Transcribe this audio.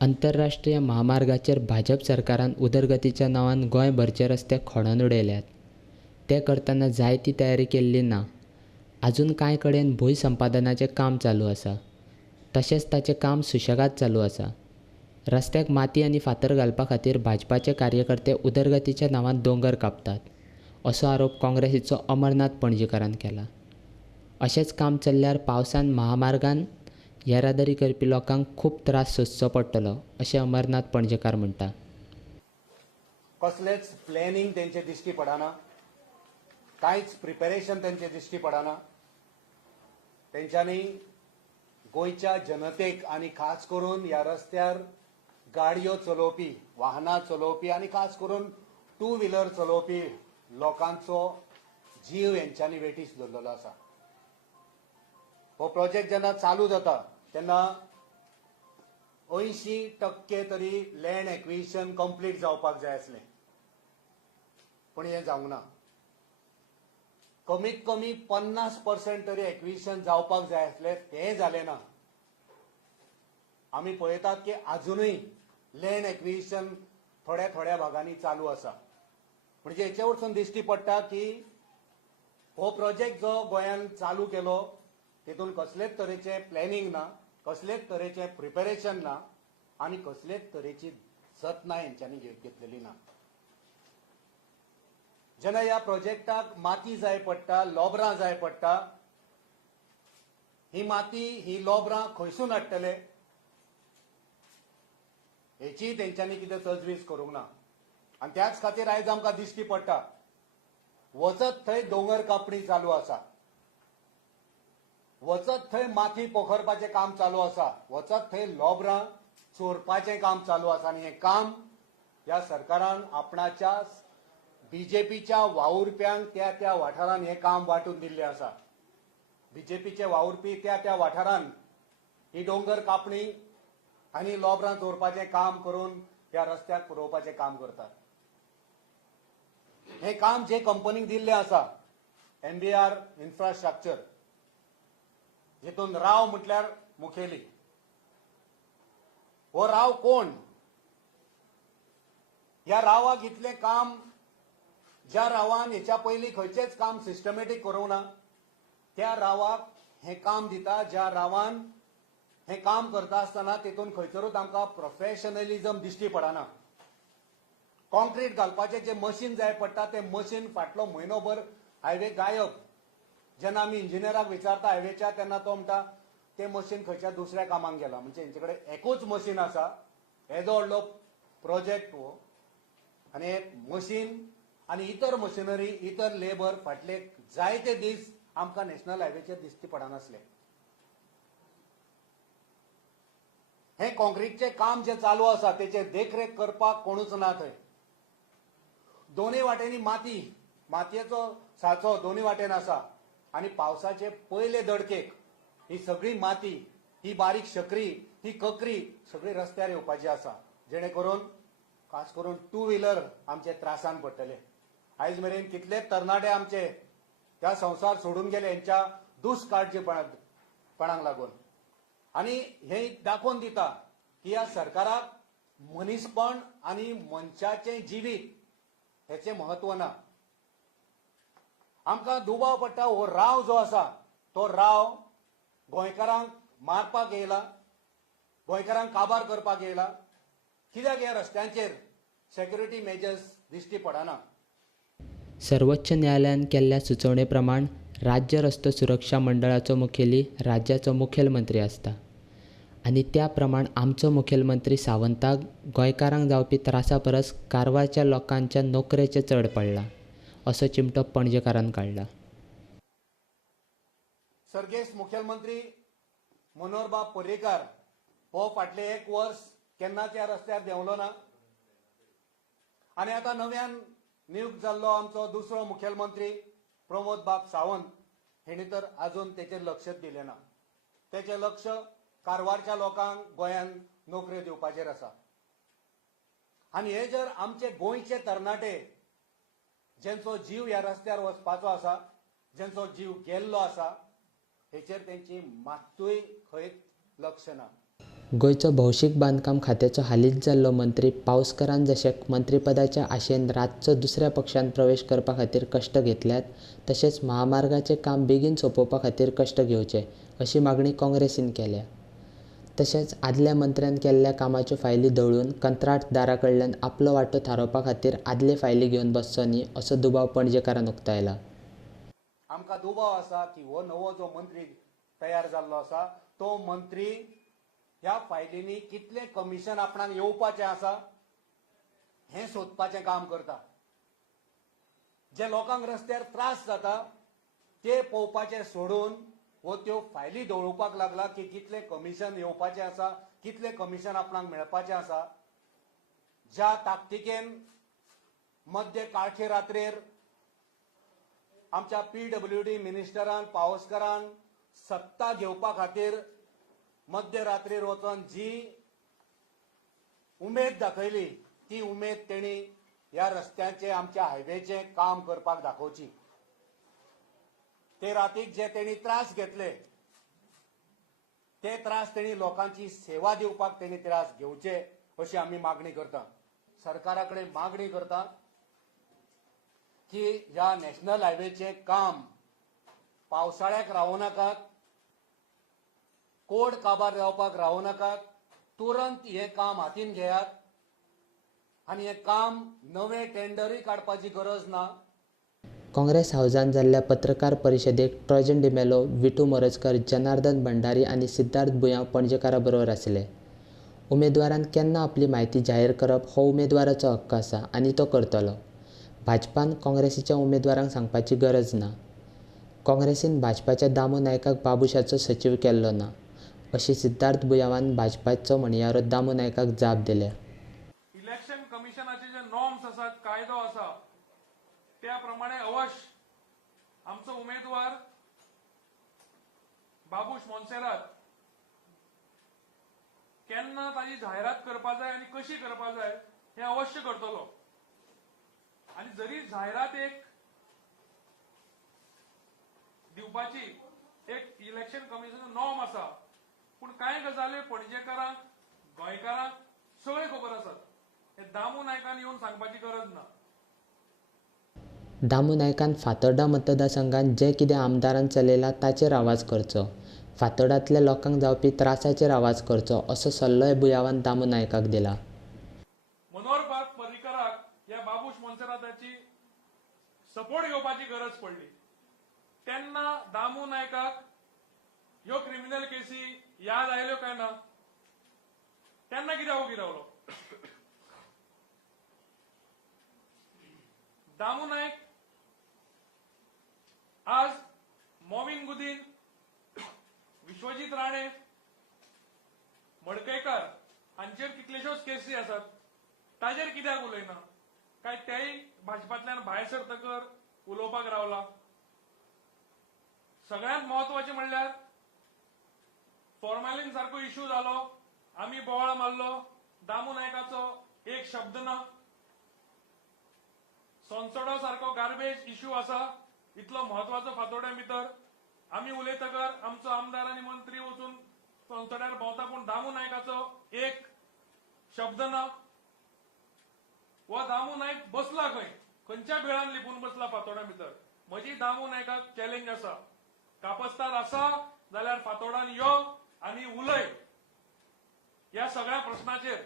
आंतरराष्ट्रीय महामार्गाचेर भाजप सरकारान उदरगतीच्या नांवान गोंयभरचे रस्ते खोडून उडयल्यात. ते करतना जायती तयारी केल्ली ना. आजून कांय कडेन भूंयसंपादनाचें काम चालू आसा. तशेंच ताचें काम सुशेगाद चालू आसा. रस्त्याक माती आनी फातर घालपा खातीर भाजपाचे कार्यकर्ते उदरगतीच्या नांवान दोंगर कापतात, असो आरोप काँग्रेसीचो अमरनाथ पणजीकारान केला. अशेंच काम चल्ल्यार पावसान महामार्गान येरादारी करपी लोकांक खूब त्रास सोंसचो पडटलो, अशें अमरनाथ पणजेकार म्हणटा. कसलेच प्लॅनिंग तेंचे दिश्टी पडना, कांयच प्रिपेरेशन तेंचे दिश्टी पडना. तेंच्यांनी गोंयच्या जनतेक आनी खास करून ह्या रस्त्यार गाडयो चलोवपी, वाहनां चलोवपी आनी खास करून टू व्हिलर चलोवपी लोकांचो जीव हेंच्यांनी वेठीस धरलेलो आसा. हो प्रोजेक्ट जेन्ना चालू जाता तेन्ना 80% तरी लँड एक्विजिशन कंप्लीट जावपाक जाय आसलें, पूण हें जावंक ना. कमीत कमी 50% तरी एक्विजिशन जावपाक जाय आसलें, तें जालें ना. आमी पळयतात की अजूनय लँड एक्विजिशन थोड्या थोड्या भागांनी चालू आसा. म्हणजे हेचे वरसून दिश्टी पडटा की हो प्रोजेक्ट जो गोंयान चालू केलो तेतून कसलेच तरेचे प्लॅनिंग ना, कसलेच तरेचे प्रिपेरेशन ना आनी कसलेच तरेची जतनाय हेंच्यांनी घेतलेली ना. जेन्ना ह्या प्रोजेक्टाक माती जाय पडटा, लोबरां जाय पडटा, ही माती ही लोबरां खंयसून हाडटले हेची तेंच्यांनी कितें तजवीज करूंक ना. आनी त्याच खातीर आयज आमकां दिश्टी पडटा वचत थंय दोंगर कापणी चालू आसा, वचत थंय माती पोखरपाचें काम चालू आसा, वचत थंय लोबरां चोरपाचें काम चालू आसा. आनी हें काम ह्या सरकारान आपणाच्या बीजेपीच्या वावुरप्यांक त्या त्या वाठारांत हें काम वांटून दिल्लें आसा. बीजेपीचे वावुरपी त्या त्या वाठारांत ही दोंगर कापणी आनी लोबरां चोरपाचें काम करून ह्या रस्त्याक पुरोवपाचें काम करतात. हें काम जे कंपनीक दिल्लें आसा NBR इन्फ्रास्ट्रक्चर, जितून राव म्हटल्यार मुखेली. हो राव कोण? ह्या रावाक इतलें काम, ज्या रावान हेच्या पयलीं खंयचेच काम सिस्टमॅटीक करूंक ना, त्या रावाक हें काम दिता, ज्या रावान हें काम करता आसतना तेतून खंयसरूच आमकां प्रोफेशनलिझम दिश्टी पडना. कॉन्क्रीट घालपाचें जें मशीन जाय पडटा तें मशीन फाटलो म्हयनोभर हायवे गायब. जेन्ना आमी इंजिनियराक विचारता हायवेच्या तेन्ना तो म्हणटा तें मशीन खंयच्या दुसऱ्या कामाक गेलां. म्हणजे हेंचे कडेन एकूच मशीन आसा, येदो व्हडलो प्रोजेक्ट हो, आनी हें मशीन आनी इतर मशिनरी, इतर लेबर फाटले जायते दीस आमकां नॅशनल हायवेचेर दिश्टी पडनासले. हें कॉन्क्रीटचें काम जें चालू आसा तेचेर देखरेख करपाक कोणूच ना थंय. दोनूय वाटेनी मातयेचो साचो दोनूय वाटेन आसा आनी पावसाचे पयले दडकेक ही सगळी माती, ही बारीक शकरी, ही ककरी सगळी रस्त्यार येवपाची आसा, जेणे करून खास करून टू व्हिलर आमचे त्रासान पडटले. आयज मेरेन कितलेच तरणाटे आमचे त्या संवसार सोडून गेले हेंच्या दुश्काळजीपणाक लागून. आनी हे दाखोवन दिता की ह्या सरकाराक मनीसपण आनी मनशाचें जिवीत हेचें म्हत्व ना. आमकां दुबाव पडटा हो राव जो आसा तो राव गोंयकारांक मारपाक येयला, गोंयकारांक काबार करपाक येयला. कित्याक ह्या रस्त्यांचेर सेक्युरिटी मेजर्स दिश्टी पडना? सर्वोच्च न्यायालयान केल्ल्या सुचोवणे प्रमाण राज्य रस्तो सुरक्षा मंडळाचो मुखेली राज्याचो मुखेलमंत्री आसता. आनी त्या प्रमाण आमचो मुखेलमंत्री सावंताक गोंयकारांक जावपी त्रासा परस कारवारच्या लोकांच्या नोकरेचें चड पडलां, असो चिमटो पणजेकारान काडला. सर्गेस्त मुखेलमंत्री मनोहरबाब पर्रीकार हो फाटले 1 वर्स केन्नाच ह्या रस्त्यार देंवलो ना. आनी आतां नव्यान नियुक्त जाल्लो आमचो दुसरो मुखेलमंत्री प्रमोद बाब सावंत हेणी तर आजून तेचेर लक्षच दिलें ना. तेचें लक्ष कारवारच्या लोकांक गोंयान नोकऱ्यो दिवपाचेर आसा. आनी हे जर आमचे गोंयचे तरणाटे जेंचो जीव ह्या रस्त्यार वचपाचो आसा, जेंचो जीव गेल्लो आसा, हेचेर तेंची मात्तूय खंयच लक्ष ना. गोंयचो भौशीक बांदकाम खात्याचो हालींच जाल्लो मंत्री पावसकरान जशे मंत्रीपदाच्या आशेन रातचो दुसऱ्या पक्षांत प्रवेश करपा खातीर कश्ट घेतल्यात तशेंच महामार्गाचें काम बेगीन सोंपोवपा खातीर कश्ट घेवचे अशी मागणी काँग्रेसीन केल्या. तशेंच आदल्या मंत्र्यान केल्ल्या कामाच्यो फायली धवळून कंत्राटदारा कडल्यान आपलो वांटो थारोवपा खातीर आदले फायली घेवन बसचो न्ही असो दुबाव पणजेकारांक उक्तायला. आमकां दुबाव आसा की हो नवो जो मंत्री तयार जाल्लो आसा तो मंत्री ह्या फायलींनी कितले कमिशन आपणाक येवपाचें आसा हें सोदपाचें काम करता. जे लोकांक रस्त्यार त्रास जाता ते पळोवपाचें सोडून हो त्यो फायली दवळपाक लागला की कितले कमिशन येवपाचें आसा, कितले कमिशन आपणाक मेळपाचें आसा. ज्या ताकतिकेन मध्य काळखे रात्रेर आमच्या PWD मिनिस्टरान पावसकरान सत्ता घेवपा खातीर मध्यरात्रीर वचून जी उमेद दाखयली ती उमेद तेणी ह्या रस्त्याचे आमच्या हायवेचे काम करपाक दाखोवची. ते रातीक जे तेणी त्रास घेतले ते त्रास तेणी लोकांची सेवा दिवपाक तेणी त्रास घेवचे अशी आमी मागणी करता. सरकारा कडेन मागणी करता की ह्या नॅशनल हायवेचे काम पावसाळ्याक रावूं नाकात, कोड काबार जावपाक रावूं नाकात, तुरंत हे काम हातीन घेयात आनी हे काम नवे टेंडरूय काडपाची गरज ना. काँग्रेस हावजान जाल्ल्या पत्रकार परिशदेक ट्रॉजन डिमेलो, विटू मोरजकर, जनार्दन भंडारी आनी सिद्धार्थ बुयांव पणजेकारा बरोबर आसले. उमेदवारान केन्ना आपली म्हायती जाहीर करप हो उमेदवाराचो हक्क आसा आनी तो करतलो. भाजपान काँग्रेसीच्या उमेदवारांक सांगपाची गरज ना. काँग्रेसीन भाजपाच्या दामू नायकाक बाबुशाचो सचीव केल्लो ना अशी सिद्धार्थ बुयांवान भाजपाचो म्हणयारो दामू नायकाक जाप दिल्या. इलेक्शन कमिशनाचे जे नॉर्म्स आसात, कायदो आसा त्या प्रमाणे अवश्य आमचो उमेदवार बाबूश मोन्सेरात केन्ना ताजी जाहिरात करपा जाय आनी कशी करपा जाय हे अवश्य करतलो. आनी जरी जाहिरात एक दिवपाची एक इलेक्शन कमिशनाचो नॉर्म आसा, पूण कांय गजाली पणजेकारांक गोंयकारांक सगळे खबर आसात. हे दामू नायकान येवन सांगपाची गरज ना. दामू नायकान फातोर्डा मतदारसंघात जे कितें आमदारान चलयलां ताचेर आवाज करचो, फातोर्डांतल्या लोकांक जावपी त्रासाचेर आवाज करचो असो सल्लोय बुयांवान दामू नायकाक दिला. मनोहर पर्रीकराक ह्या बाबूश मोन्सेराताची सपोर्ट घेवपाची गरज पडली तेन्ना दामू नायकाक ह्यो क्रिमिनल केसी याद आयल्यो काय ना? तेन्ना कित्याक उगी रावलो? दामू नायक आज मोमीन गुदीन, विश्वजीत राणे, मडकयकार हांचेर कितल्योश्योच केसी आसात, ताजेर कित्याक उलयना? काय तेय भाजपांतल्यान भायर सरतकर उलोवपाक रावला? सगळ्यांत महत्वाचें म्हणल्यार फॉर्मालिन सारको इश्यू जालो, आमी बोवाळ मारलो, दामू नायकाचो एक शब्द ना. सोनसोडो सारको गार्बेज इश्यू आसा, इतलो महत्वाचो फातोर्ड्या भितर आमी उलयतकर आमचो आमदार आनी मंत्री वचून सोनसोड्यार भोंवता, पूण दामू नायकाचो एक शब्द ना. हो दामू नायक बसला खंयच्या बिळान लिपून बसला फातोर्ड्या भितर. म्हजी दामू नायकाक चॅलेंज आसा, कापस्तार आसा जाल्यार फातोर्डान यो आनी उलय. ह्या सगळ्या प्रश्नाचेर